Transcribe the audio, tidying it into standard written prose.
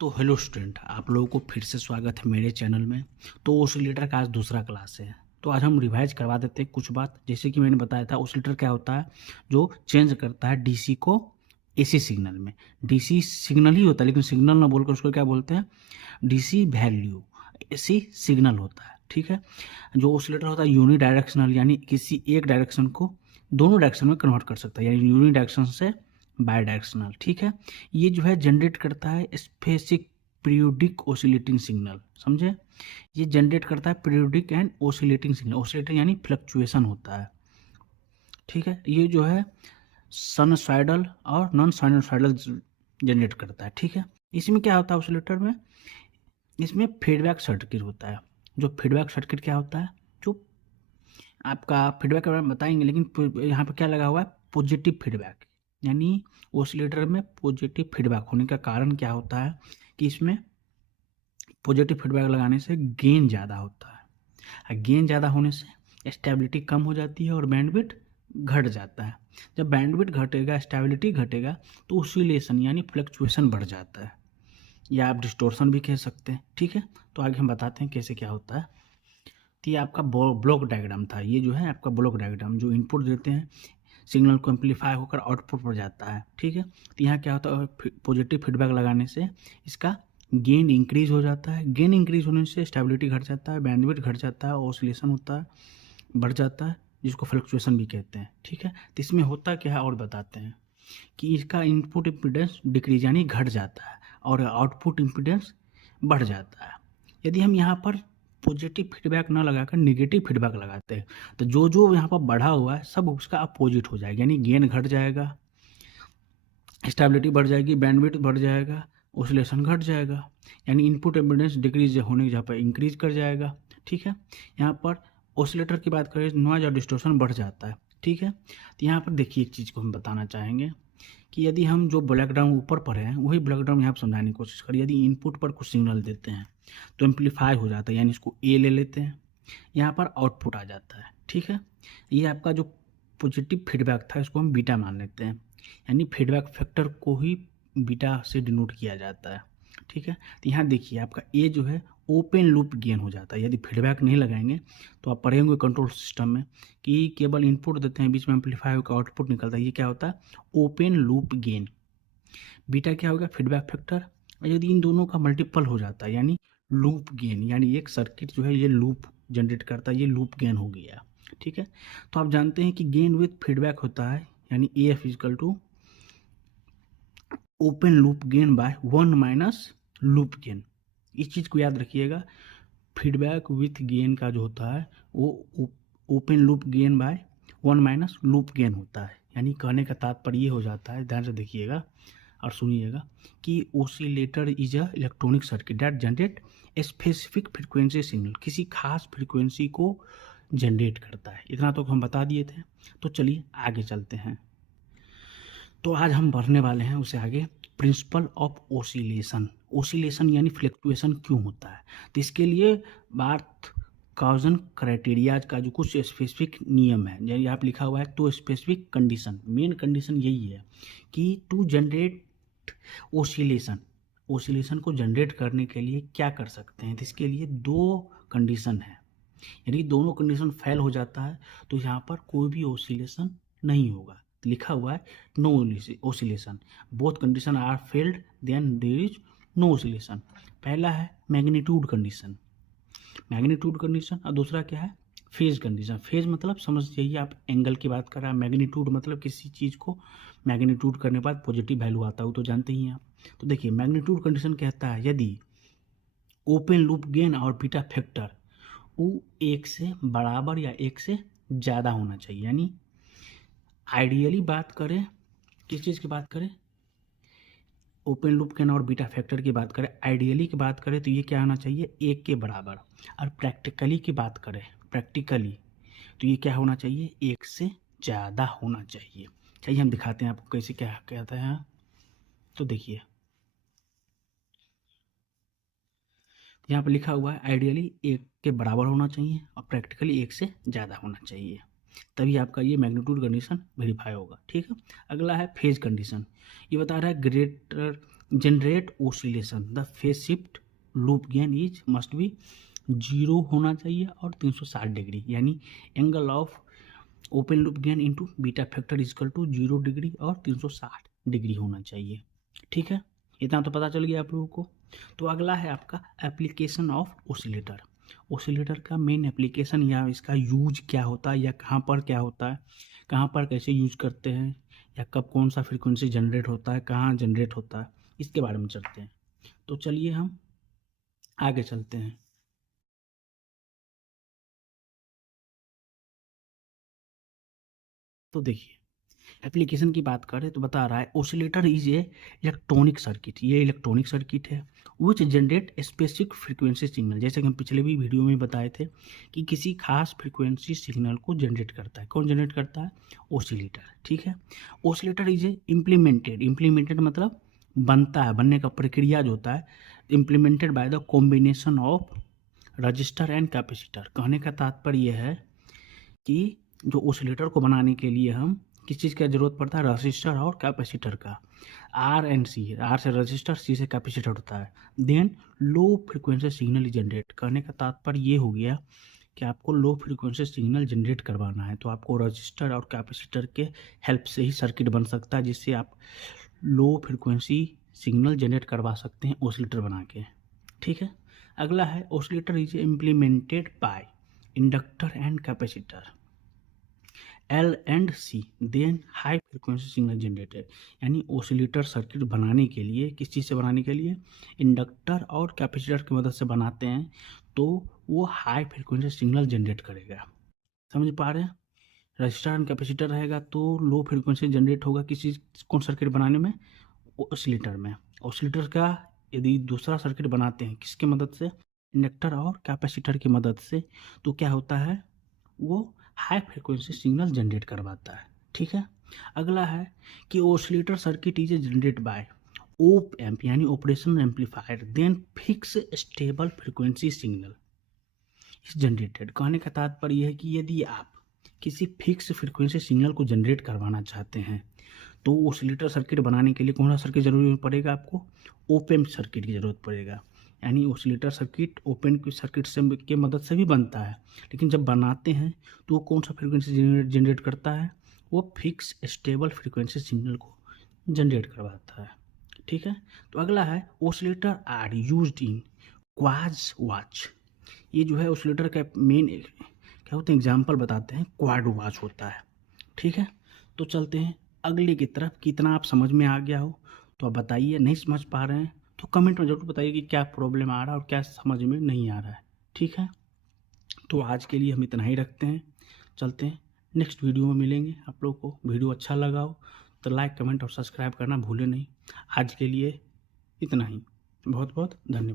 तो hello student, आप लोगों को फिर से स्वागत है मेरे चैनल में। तो ओसिलेटर का आज दूसरा क्लास है। तो आज हम रिवाइज करवा देते हैं कुछ बात। जैसे कि मैंने बताया था, ओसिलेटर क्या होता है? जो चेंज करता है डीसी को एसी सिग्नल में। डीसी सिग्नल ही होता है, लेकिन सिग्नल ना बोलकर उसको क्या बोलते हैं? डीसी वैल्यू एसी सिग्नल होता है। ठीक है। जो ओसिलेटर होता है यूनि डायरेक्शनल, यानी किसी एक डायरेक्शन को दोनों डायरेक्शन में कन्वर्ट कर सकता है, यानी यूनि डायरेक्शन से बाई डायरेक्शनल। ठीक है। ये जो है जनरेट करता है स्पेसिफिक पीरियोडिक ओसिलेटिंग सिग्नल। समझे? ये जनरेट करता है periodic and oscillating signal. Oscillating यानी फ्लक्चुएशन होता है। ठीक है। ये जो है साइनसॉइडल और नॉन साइनसॉइडल जनरेट करता है। ठीक है। इसमें क्या होता है ओसिलेटर में? इसमें फीडबैक सर्किट होता है। जो फीडबैक सर्किट क्या होता है? जो आपका फीडबैक के बारे में बताएंगे, लेकिन यहाँ पे क्या लगा हुआ है? Positive feedback. यानी ओसिलेटर में पॉजिटिव फीडबैक होने का कारण क्या होता है कि इसमें पॉजिटिव फीडबैक लगाने से गेन ज़्यादा होता है। गेन ज़्यादा होने से स्टेबिलिटी कम हो जाती है और बैंडविड्थ घट जाता है। जब बैंडविड्थ घटेगा, स्टेबिलिटी घटेगा, तो ओसिलेशन यानी फ्लक्चुएशन बढ़ जाता है, या आप डिस्टोर्शन भी कह सकते हैं। ठीक है। तो आगे हम बताते हैं कैसे क्या होता है। तो ये आपका ब्लॉक डायग्राम था। ये जो है आपका ब्लॉक डायग्राम, जो इनपुट देते हैं सिग्नल को एम्पलीफाई होकर आउटपुट पर जाता है। ठीक है। तो यहाँ क्या होता है? पॉजिटिव फीडबैक लगाने से इसका गेन इंक्रीज हो जाता है। गेन इंक्रीज होने से स्टेबिलिटी घट जाता है, बैंडविड्थ घट जाता है, ऑसिलेशन होता है, बढ़ जाता है, जिसको फ्लक्चुएशन भी कहते हैं। ठीक है। तो इसमें होता क्या है और बताते हैं कि इसका इनपुट इम्पीडेंस डिक्रीज यानी घट जाता है और आउटपुट इम्पीडेंस बढ़ जाता है। यदि हम यहाँ पर पॉजिटिव फीडबैक ना लगाकर निगेटिव फीडबैक लगाते हैं, तो जो जो यहाँ पर बढ़ा हुआ है सब उसका अपोजिट हो जाएगा, यानी गेन घट जाएगा, स्टेबिलिटी बढ़ जाएगी, बैंडविड्थ बढ़ जाएगा, ओसिलेशन घट जाएगा। यानी इनपुट इम्पीडेंस डिक्रीज होने की जगह पर इंक्रीज कर जाएगा। ठीक है। यहाँ पर ओसिलेटर की बात करें, नॉइज और डिस्टॉर्शन बढ़ जाता है। ठीक है। तो यहाँ पर देखिए, एक चीज़ को हम बताना चाहेंगे कि यदि हम जो ब्लैक डाउन ऊपर पढ़े हैं वही ब्लैक डाउन यहाँ पर समझाने की कोशिश करें। यदि इनपुट पर कुछ सिग्नल देते हैं तो एम्पलीफाई हो जाता है, यानी इसको ए ले लेते हैं, यहाँ पर आउटपुट आ जाता है। ठीक है। ये आपका जो पॉजिटिव फीडबैक था इसको हम बीटा मान लेते हैं, यानी फीडबैक फैक्टर को ही बीटा से डिनोट किया जाता है। ठीक है। तो यहाँ देखिए आपका ए जो है ओपन लूप गेन हो जाता है। यदि फीडबैक नहीं लगाएंगे तो आप पढ़ेंगे कंट्रोल सिस्टम में कि केवल इनपुट देते हैं, बीच में एम्पलीफाई होकर आउटपुट निकलता है। ये क्या होता है? Open loop gain. बीटा क्या होगा? Feedback factor. और यदि इन दोनों का मल्टीपल हो जाता है यानी लूप गेन, यानी एक सर्किट जो है ये लूप जनरेट करता है, ये लूप गेन हो गया। ठीक है। तो आप जानते हैं कि गेन विथ फीडबैक होता है, यानी A F equal to open loop gain by 1 minus loop gain. इस चीज़ को याद रखिएगा। फीडबैक विथ गेन का जो होता है वो open loop gain by 1 minus loop gain होता है। यानी कहने का तात्पर्य ये हो जाता है, ध्यान से देखिएगा और सुनिएगा, कि oscillator is a electronic circuit that generate specific frequency signal. किसी खास फ्रीक्वेंसी को जनरेट करता है। इतना तो हम बता दिए थे। तो चलिए आगे चलते हैं। तो आज हम बढ़ने वाले हैं उसे आगे, प्रिंसिपल ऑफ ओसिलेशन। ओसिलेशन यानी फ्लक्चुएशन क्यों होता है? तो इसके लिए बात कॉजन क्राइटेरिया का जो कुछ स्पेसिफिक नियम है, जैसे आप लिखा हुआ है two specific condition. Main condition यही है कि टू जनरेट ओसिलेशन, ओसिलेशन को जनरेट करने के लिए क्या कर सकते हैं? तो इसके लिए दो कंडीशन है। यदि दोनों कंडीशन फेल हो जाता है तो यहाँ पर कोई भी ओसिलेशन नहीं होगा। लिखा हुआ है no oscillation, both condition are failed then there is no oscillation. पहला है मैग्नीट्यूड कंडीशन, मैग्नीट्यूड कंडीशन, और दूसरा क्या है? Phase condition. फेज मतलब समझ जाइए आप, एंगल की बात कर रहा है। मैग्नीट्यूड मतलब किसी चीज़ को मैग्नीट्यूड करने के बाद पॉजिटिव वैल्यू आता है, वो तो जानते ही हैं आप। तो देखिए मैग्नीट्यूड कंडीशन कहता है यदि ओपन लूप गेन और बीटा फैक्टर वो एक से बराबर या एक से ज़्यादा होना चाहिए। यानी आइडियली बात करें, किस चीज़ की बात करें? ओपन लूप गेन और बीटा फैक्टर की बात करें, आइडियली की बात करें तो ये क्या होना चाहिए? एक के बराबर। और प्रैक्टिकली की बात करें, प्रैक्टिकली तो ये क्या होना चाहिए? एक से ज़्यादा होना चाहिए। चलिए हम दिखाते हैं आपको कैसे क्या कहते हैं। तो देखिए यहाँ पर लिखा हुआ है आइडियली एक के बराबर होना चाहिए और प्रैक्टिकली एक से ज़्यादा होना चाहिए, तभी आपका ये मैग्नीट्यूड कंडीशन वेरीफाई होगा। ठीक है। अगला है फेज कंडीशन। ये बता रहा है greater generate oscillation the phase shift loop gain is must be 0 होना चाहिए और 360 डिग्री, यानी angle of open loop gain into beta factor equal to 0 degree और 360 डिग्री होना चाहिए। ठीक है, इतना तो पता चल गया आप लोगों को। तो अगला है आपका एप्लीकेशन ऑफ ओसिलेटर। ओसिलेटर का मेन एप्लीकेशन या इसका यूज क्या होता है या कहाँ पर क्या होता है, कहाँ पर कैसे यूज करते हैं, या कब कौन सा फ्रीक्वेंसी जनरेट होता है, कहाँ जनरेट होता है, इसके बारे में चलते हैं। तो चलिए हम आगे चलते हैं। तो देखिए, एप्लीकेशन की बात करें तो बता रहा है oscillator is a electronic circuit, ये इलेक्ट्रॉनिक सर्किट है which generate specific frequency signal, जैसे कि हम पिछले भी वीडियो में बताए थे कि किसी खास फ्रीक्वेंसी सिग्नल को जनरेट करता है। कौन जनरेट करता है? ओसिलेटर। ठीक है, ओसिलेटर इज ए इम्प्लीमेंटेड मतलब बनता है, बनने का प्रक्रिया जो होता है, implemented by the combination of register and capacitor. कहने का तात्पर्य यह है कि जो ओसिलेटर को बनाने के लिए हम किस चीज़ का जरूरत पड़ता है? रजिस्टर और कैपेसिटर का। आर एंड सी, आर से रजिस्टर, सी से कैपेसिटर होता है। Then low frequency signal generate. कहने का तात्पर्य ये हो गया कि आपको लो फ्रिक्वेंसी सिग्नल जनरेट करवाना है, तो आपको रजिस्टर और कैपेसिटर के हेल्प से ही सर्किट बन सकता है, जिससे आप लो फ्रिक्वेंसी सिग्नल जनरेट करवा सकते हैं ओसिलेटर बना के। ठीक है, अगला है oscillator is implemented by inductor and capacitor L and C, then high frequency signal generated. यानी ओसिलेटर सर्किट बनाने के लिए किस चीज़ से बनाने के लिए? इंडक्टर और कैपेसिटर की मदद से बनाते हैं, तो वो हाई फ्रिक्वेंसी सिग्नल जनरेट करेगा। समझ पा रहे हैं? रजिस्टर एंड कैपेसिटर रहेगा तो लो फ्रिक्वेंसी जनरेट होगा किसी कौन सर्किट बनाने में? ओसिलेटर में। ओसिलेटर का यदि दूसरा सर्किट बनाते हैं किसके मदद से? इंडक्टर और कैपेसिटर की मदद से, तो क्या होता है? वो हाई फ्रिक्वेंसी सिग्नल जनरेट करवाता है। ठीक है, अगला है कि oscillator circuit is generate by op amp यानी operation amplifier, then fix stable frequency signal is generated. कहने का तात्पर्य यह है कि यदि आप किसी फिक्स फ्रिक्वेंसी सिग्नल को जनरेट करवाना चाहते हैं तो ओसिलेटर सर्किट बनाने के लिए कौन सा सर्किट जरूरत पड़ेगा? आपको ओप एम्प सर्किट की जरूरत पड़ेगा। यानी ओसिलेटर सर्किट ओपन सर्किट से के मदद से भी बनता है, लेकिन जब बनाते हैं तो वो कौन सा फ्रीक्वेंसी जनरेट करता है? वो फिक्स स्टेबल फ्रीक्वेंसी सिग्नल को जनरेट करवाता है। ठीक है, तो अगला है oscillator are used in quartz watch. ये जो है ओसिलेटर का मेन क्या होता है, एग्जाम्पल बताते हैं, क्वाड वॉच होता है। ठीक है, तो चलते हैं अगले की तरफ। कितना आप समझ में आ गया हो तो आप बताइए, नहीं समझ पा रहे हैं तो कमेंट में ज़रूर बताइए कि क्या प्रॉब्लम आ रहा है और क्या समझ में नहीं आ रहा है। ठीक है, तो आज के लिए हम इतना ही रखते हैं, चलते हैं, नेक्स्ट वीडियो में मिलेंगे। आप लोग को वीडियो अच्छा लगा हो तो लाइक कमेंट और सब्सक्राइब करना भूलें नहीं। आज के लिए इतना ही, बहुत बहुत धन्यवाद।